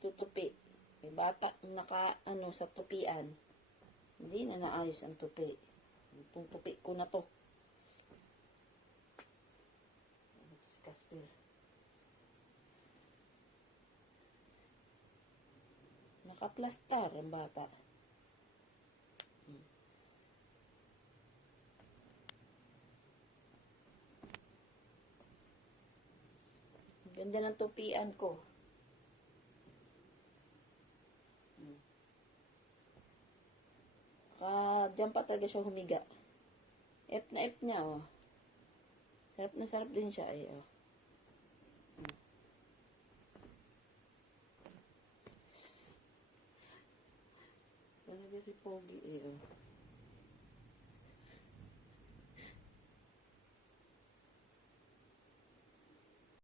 tutupi. May bata naka, sa tupian. Hindi na naayos ang tupi. Itong tupi ko na to. Si Casper. Nakaplastar ang bata. Ganda ng tupian ko. Diyan pa talaga siya humiga. F na F niya, oh. Sarap na sarap din siya, ay, oh. Talaga si Pogi, eh, oh.